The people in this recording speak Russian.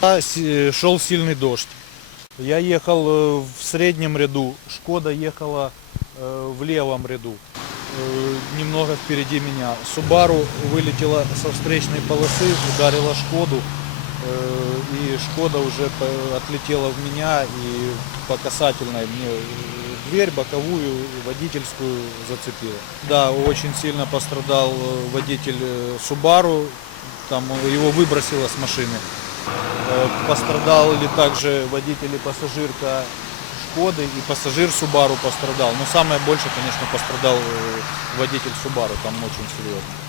А, с- Шел сильный дождь. Я ехал э, в среднем ряду, Шкода ехала э, в левом ряду, э, немного впереди меня. Субару вылетела со встречной полосы, ударила Шкоду, э, и Шкода уже отлетела в меня и по касательной мне э, дверь боковую водительскую зацепила. Да, очень сильно пострадал э, водитель э, Субару, там э, его выбросило с машины. Э, Пострадали также водитель и пассажирка Шкоды и пассажир Субару пострадал. Но самое больше, конечно, пострадал э, водитель Субару, там очень серьезно.